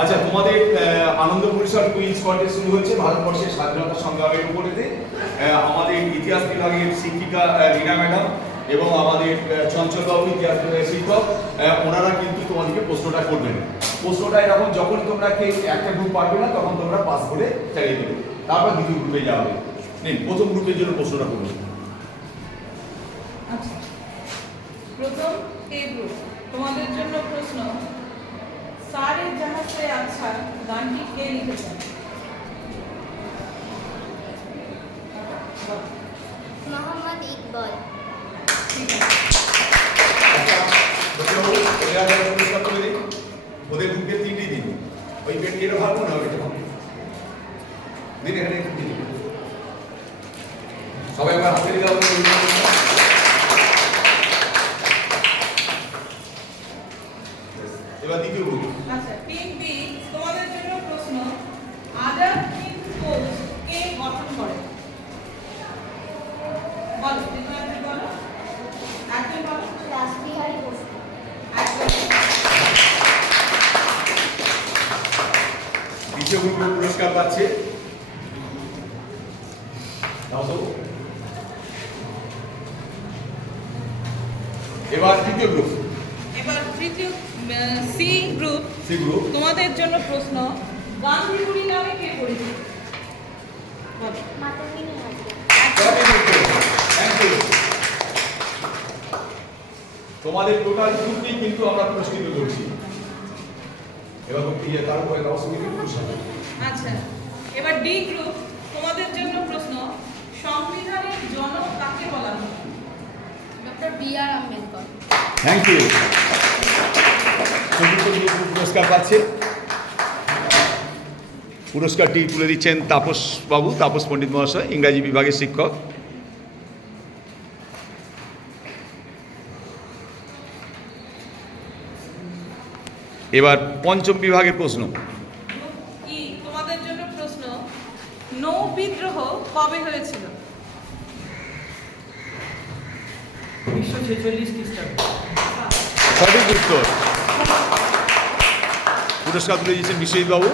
আচ্ছা, তোমাদের আনন্দ পরিষদ কুইজ কন্টেস্ট শুরু হয়েছে ভারতবর্ষের স্বাধীনতা সংগ্রামের উপরেতে। আমাদের ইতিহাস বিভাগের শিক্ষিকা রীনা ম্যাডাম এবং আমাদের চঞ্চলবাবু ইতিহাস বিভাগের শিক্ষক, ওনারা কিন্তু তোমাদেরকে প্রশ্নটা করবেন। প্রশ্নটা এরকম, যখন তোমরা একটা গ্রুপ পারবে না তখন তোমরা পাস করে চালিয়ে দেবে, তারপর দ্বিতীয় গ্রুপে যাবে। নেই, প্রথম গ্রুপের জন্য প্রশ্নটা করবে। আচ্ছা, প্রথম এ গ্রুপ, তোমাদের জন্য প্রশ্ন, সারে জাহাঁ সে আচ্ছা গানটি কে লিখেছেন? মোহাম্মদ ইকবাল। ঠিক আছে। ওদের গ্রুপে 3টি দিন, ওই পেট এটা ভাবো না, ওইটা ভাবো দিন, এখানে একটু দিন সবাই আমার হাতে দাও। এবার দ্বিতীয় গ্রুপ। আচ্ছা, টিম বি, তোমাদের জন্য প্রশ্ন, আজাদ হিন্দ ফৌজ কে গঠন করে? বলো, তোমরা বলো, একজন বলো। রাসবিহারী বসু। একজন। দ্বিতীয় গ্রুপ পুরস্কার পাচ্ছে এবার তৃতীয় গ্রুপ। এবার তৃতীয় সি গ্রুপ, সি গ্রুপ, তোমাদের জন্য প্রশ্ন, গান্ধীপুরী নামে কে পরিচিত? বলো। মাতঙ্গিনী হাজরা। Thank you. তোমাদের টোটাল গ্রুপই কিন্তু আমরা পুরস্কৃত করছি। এবার তার উপরে অসুবিধা পুরস্কার। আচ্ছা, এবার ডি গ্রুপ, তোমাদের জন্য প্রশ্ন, সংবিধানের জনক কাকে বলা হয়? Doctor B R. Ambedkar. Thank you. চতুর্থ গ্রুপ পুরস্কার পাচ্ছে। পুরস্কারটি তুলে দিচ্ছেন তাপস বাবু, তাপস পণ্ডিত মহাশয়, ইংরাজি বিভাগের শিক্ষক। এবার পঞ্চম বিভাগের প্রশ্ন। ই, তোমাদের জন্য প্রশ্ন, নৌ বিদ্রোহ কবে হয়েছিল? 1946 খ্রিস্টাব্দে। সঠিক উত্তর। পুরস্কার তুলে দিচ্ছেন বিশ্বজিৎ বাবু।